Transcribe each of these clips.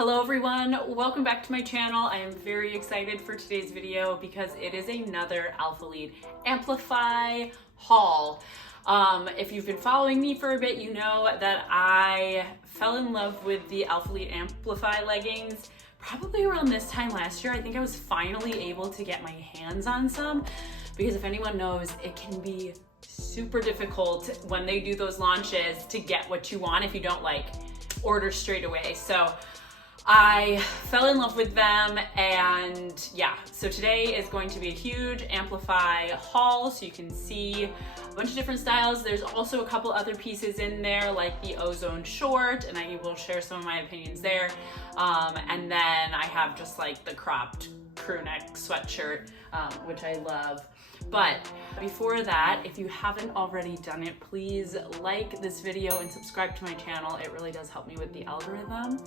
Hello everyone, welcome back to my channel. I am very excited for today's video because it is another Alphalete Amplify haul. If you've been following me for a bit, you know that I fell in love with the Alphalete Amplify leggings probably around this time last year. I think I was finally able to get my hands on some because if anyone knows, it can be super difficult when they do those launches to get what you want if you don't like order straight away. So I fell in love with them, and yeah, so today is going to be a huge Amplify haul so you can see a bunch of different styles. There's also a couple other pieces in there like the Ozone short, and I will share some of my opinions there. And then I have just like the cropped crew neck sweatshirt, which I love. But before that, if you haven't already done it, please like this video and subscribe to my channel. It really does help me with the algorithm.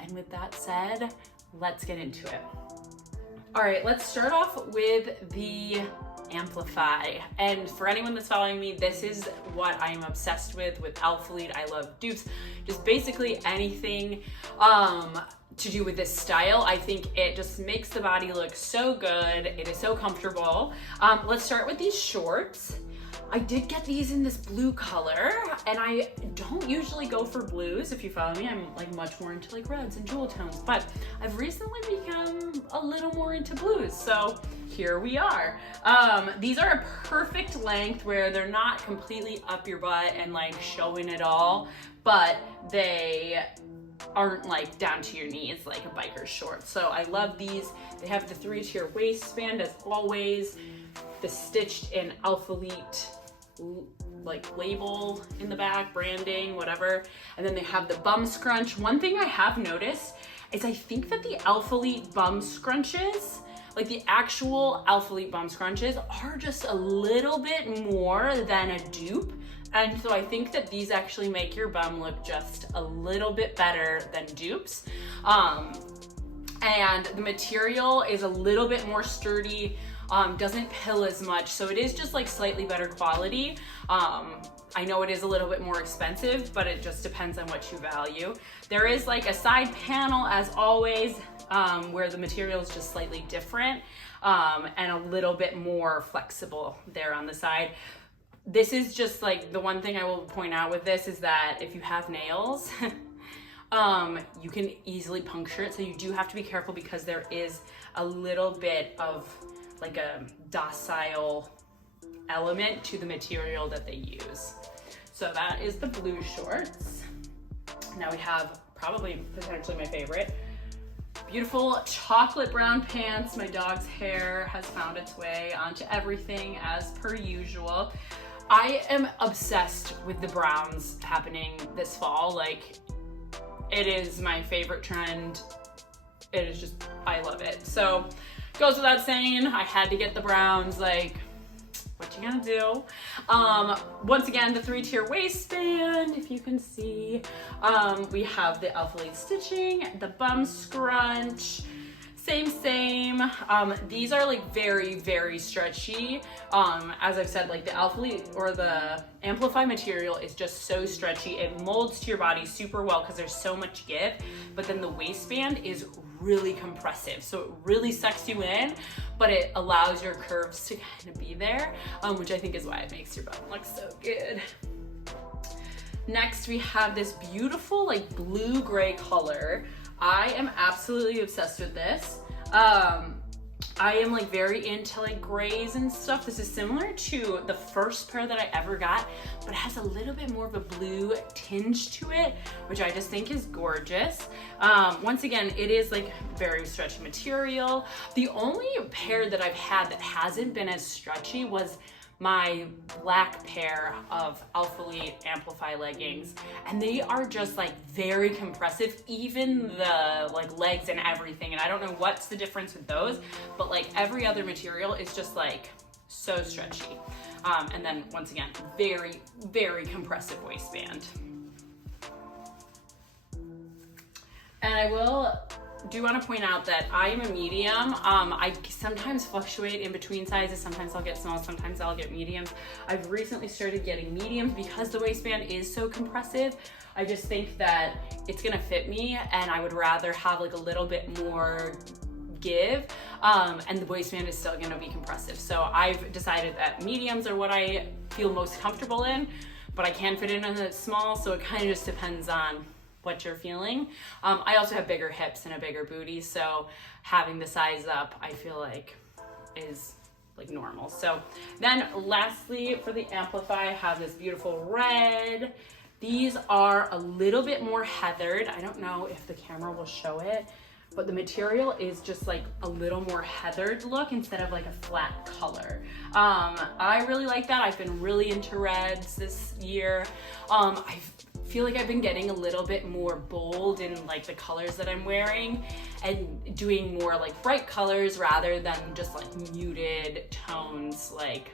And with that said, let's get into it. All right, let's start off with the Amplify. And for anyone that's following me, this is what I am obsessed with Alphalete. I love dupes, just basically anything to do with this style. I think it just makes the body look so good. It is so comfortable. Let's start with these shorts. I did get these in this blue color, and I don't usually go for blues. If you follow me, I'm like much more into like reds and jewel tones, but I've recently become a little more into blues. So here we are. These are a perfect length where they're not completely up your butt and like showing it all, but they aren't like down to your knees like a biker's short. So I love these. They have the 3-tier waistband as always, the stitched in Alphalete like label in the back, branding, whatever. And then they have the bum scrunch. One thing I have noticed is I think that the Alphalete bum scrunches, like the actual Alphalete bum scrunches, are just a little bit more than a dupe. And so I think that these actually make your bum look just a little bit better than dupes. And the material is a little bit more sturdy, doesn't pill as much. So it is just like slightly better quality. I know it is a little bit more expensive, but it just depends on what you value. There is like a side panel as always, where the material is just slightly different, and a little bit more flexible there on the side. This is just like the one thing I will point out with this is that if you have nails, you can easily puncture it. So you do have to be careful because there is a little bit of like a docile element to the material that they use. So that is the blue shorts. Now we have probably potentially my favorite, beautiful chocolate brown pants. My dog's hair has found its way onto everything as per usual. I am obsessed with the browns happening this fall. Like, it is my favorite trend. It is just, I love it. So goes without saying, I had to get the browns. Like, what you gonna do? Once again, the 3-tier waistband, if you can see. We have the Alphalete stitching, the bum scrunch, same. These are like very, very stretchy. As I've said, like the Alphalete or the Amplify material is just so stretchy. It molds to your body super well because there's so much give, but then the waistband is really compressive. So it really sucks you in, but it allows your curves to kind of be there, which I think is why it makes your bum look so good. Next, we have this beautiful like blue-gray color. I am absolutely obsessed with this. I am like very into like grays and stuff. This is similar to the first pair that I ever got, but it has a little bit more of a blue tinge to it, which I just think is gorgeous. Once again, it is like very stretchy material. The only pair that I've had that hasn't been as stretchy was my black pair of Alphalete Amplify leggings, and they are just like very compressive, even the like legs and everything. And I don't know what's the difference with those, but like every other material is just like so stretchy. And then once again, very, very compressive waistband. And I will do want to point out that I am a medium. I sometimes fluctuate in between sizes. Sometimes I'll get small, sometimes I'll get mediums. I've recently started getting mediums because the waistband is so compressive. I just think that it's gonna fit me, and I would rather have like a little bit more give, and the waistband is still gonna be compressive. So I've decided that mediums are what I feel most comfortable in, but I can fit in a small, so it kind of just depends on what you're feeling. I also have bigger hips and a bigger booty, so having the size up, I feel like is like normal. So then lastly, for the Amplify, I have this beautiful red. These are a little bit more heathered. I don't know if the camera will show it, but the material is just like a little more heathered look instead of like a flat color. I really like that. I've been really into reds this year. I feel like I've been getting a little bit more bold in like the colors that I'm wearing and doing more like bright colors rather than just like muted tones like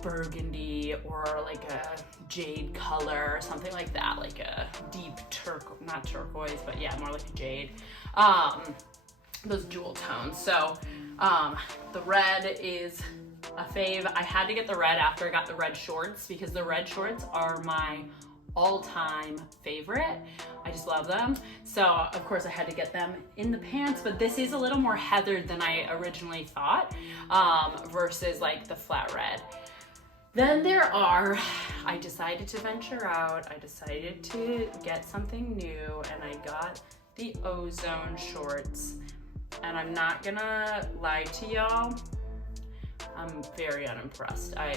burgundy or like a jade color or something like that, like a deep not turquoise, but yeah, more like a jade. Those jewel tones. So the red is a fave. I had to get the red after I got the red shorts because the red shorts are my all-time favorite. I just love them. So of course I had to get them in the pants, but this is a little more heathered than I originally thought, versus like the flat red. Then I decided to venture out. I decided to get something new, and I got the Ozone shorts. And I'm not gonna lie to y'all, I'm very unimpressed. I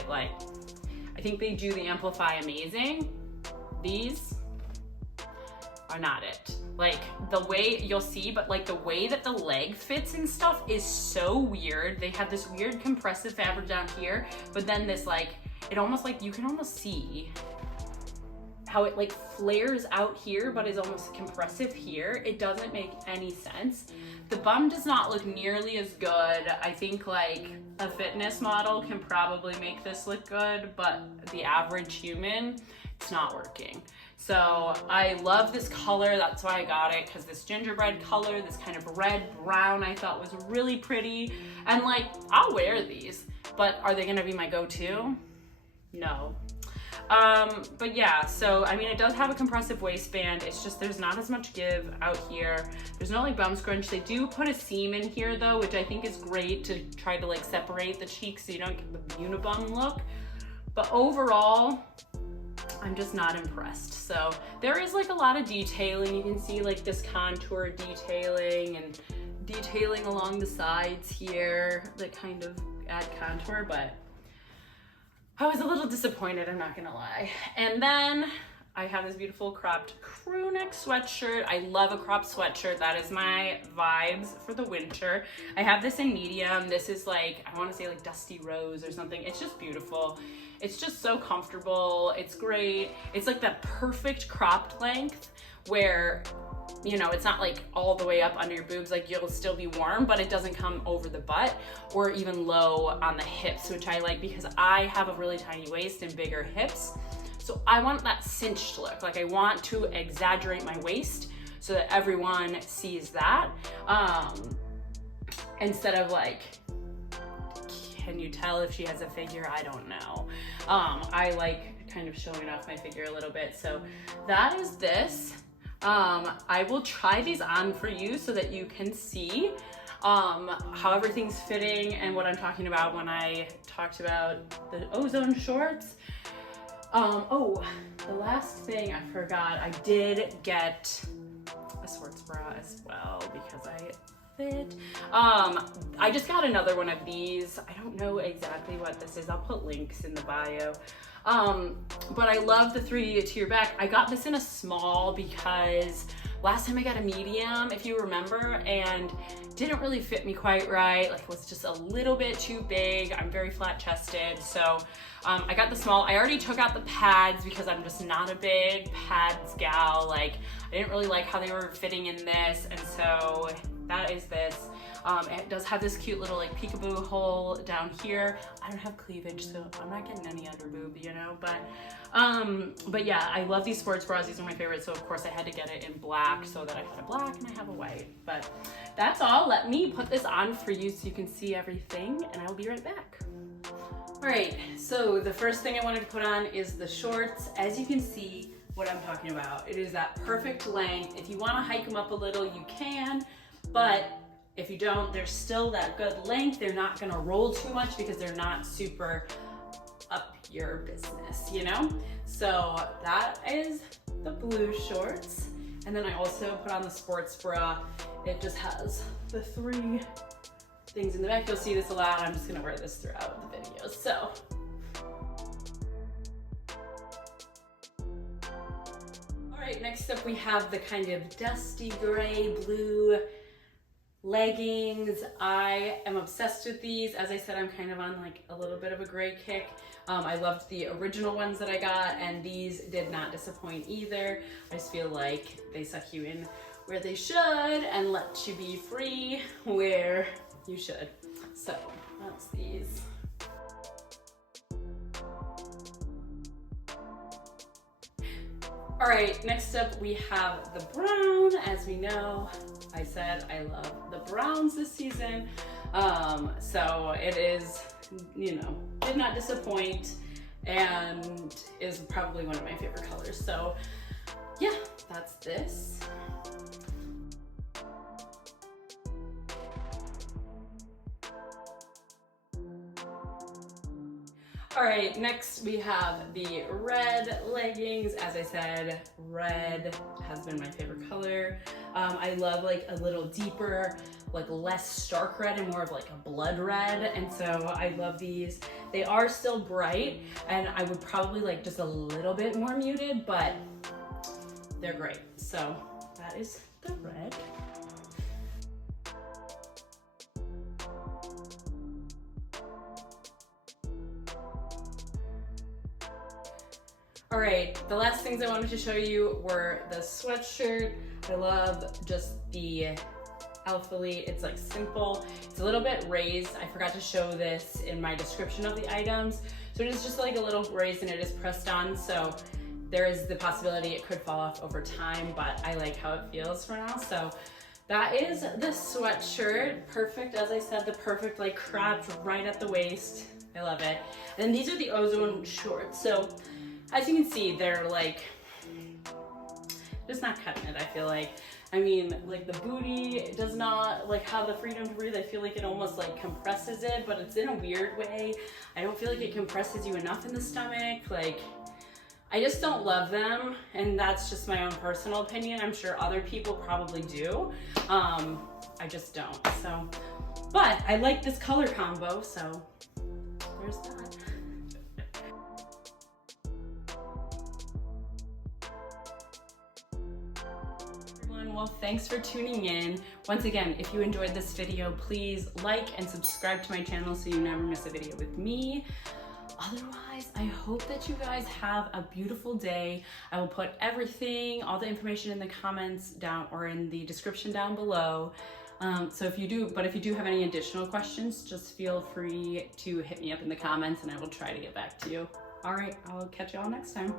think they do the Amplify amazing. These are not it. Like the way you'll see, but like the way that the leg fits and stuff is so weird. They have this weird compressive fabric down here, but then this like, it almost like you can almost see how it like flares out here, but is almost compressive here. It doesn't make any sense. The bum does not look nearly as good. I think like a fitness model can probably make this look good, but the average human, it's not working. So I love this color, that's why I got it, because this gingerbread color, this kind of red brown, I thought was really pretty. And like, I'll wear these, but are they gonna be my go-to? No. But yeah, so I mean, it does have a compressive waistband. It's just there's not as much give out here. There's no like bum scrunch. They do put a seam in here though, which I think is great to try to like separate the cheeks so you don't get the unibum look. But overall, I'm just not impressed. So there is like a lot of detailing. You can see like this contour detailing and detailing along the sides here that kind of add contour, but I was a little disappointed, I'm not gonna lie. And then I have this beautiful cropped crew neck sweatshirt. I love a cropped sweatshirt. That is my vibes for the winter. I have this in medium. This is like, I wanna say like dusty rose or something. It's just beautiful. It's just so comfortable. It's great. It's like that perfect cropped length where, you know, it's not like all the way up under your boobs, like you'll still be warm, but it doesn't come over the butt or even low on the hips, which I like because I have a really tiny waist and bigger hips. So I want that cinched look. Like I want to exaggerate my waist so that everyone sees that. Instead of like, can you tell if she has a figure? I don't know. I like kind of showing off my figure a little bit. So that is this. I will try these on for you so that you can see how everything's fitting and what I'm talking about when I talked about the Ozone shorts. Oh, the last thing I forgot, I did get a sports bra as well because I fit. I just got another one of these. I don't know exactly what this is. I'll put links in the bio. But I love the 3D to your back. I got this in a small because last time I got a medium, if you remember, and didn't really fit me quite right. Like it was just a little bit too big. I'm very flat chested. So I got the small. I already took out the pads because I'm just not a big pads gal. Like I didn't really like how they were fitting in this. And so that is this. It does have this cute little like peekaboo hole down here. I don't have cleavage, so I'm not getting any under boob, you know, but yeah, I love these sports bras. These are my favorite, so of course I had to get it in black so that I had a black and I have a white. But that's all. Let me put this on for you so you can see everything, and I will be right back. All right, so the first thing I wanted to put on is the shorts. As you can see what I'm talking about, it is that perfect length. If you want to hike them up a little, you can, but if you don't, they're still that good length. They're not gonna roll too much because they're not super up your business, you know? So that is the blue shorts. And then I also put on the sports bra. It just has the 3 things in the back. You'll see this a lot. I'm just gonna wear this throughout the video. So. All right, next up we have the kind of dusty gray blue leggings. I am obsessed with these. As I said, I'm kind of on like a little bit of a gray kick. I loved the original ones that I got, and these did not disappoint either. I just feel like they suck you in where they should and let you be free where you should. So that's these. All right, next up we have the brown. As we know, I said I love the browns this season. So it is, you know, did not disappoint and is probably one of my favorite colors. So yeah, that's this. All right, next we have the red leggings. As I said, red has been my favorite color. I love like a little deeper, like less stark red and more of like a blood red. And so I love these. They are still bright, and I would probably like just a little bit more muted, but they're great. So that is the red. All right, the last things I wanted to show you were the sweatshirt. I love just the Alphalete. It's like simple. It's a little bit raised. I forgot to show this in my description of the items. So it is just like a little raised and it is pressed on. So there is the possibility it could fall off over time, but I like how it feels for now. So that is the sweatshirt. Perfect, as I said, the perfect like cropped right at the waist. I love it. And then these are the Ozone shorts. So as you can see, they're like, just not cutting it, I feel like. I mean, like the booty does not like have the freedom to breathe. I feel like it almost like compresses it, but it's in a weird way. I don't feel like it compresses you enough in the stomach. Like, I just don't love them, and that's just my own personal opinion. I'm sure other people probably do. I just don't, so. But I like this color combo, so there's that. Well, thanks for tuning in. Once again, if you enjoyed this video, please like and subscribe to my channel so you never miss a video with me. Otherwise, I hope that you guys have a beautiful day. I will put everything, all the information in the comments down or in the description down below. So if you do have any additional questions, just feel free to hit me up in the comments and I will try to get back to you. All right, I'll catch you all next time.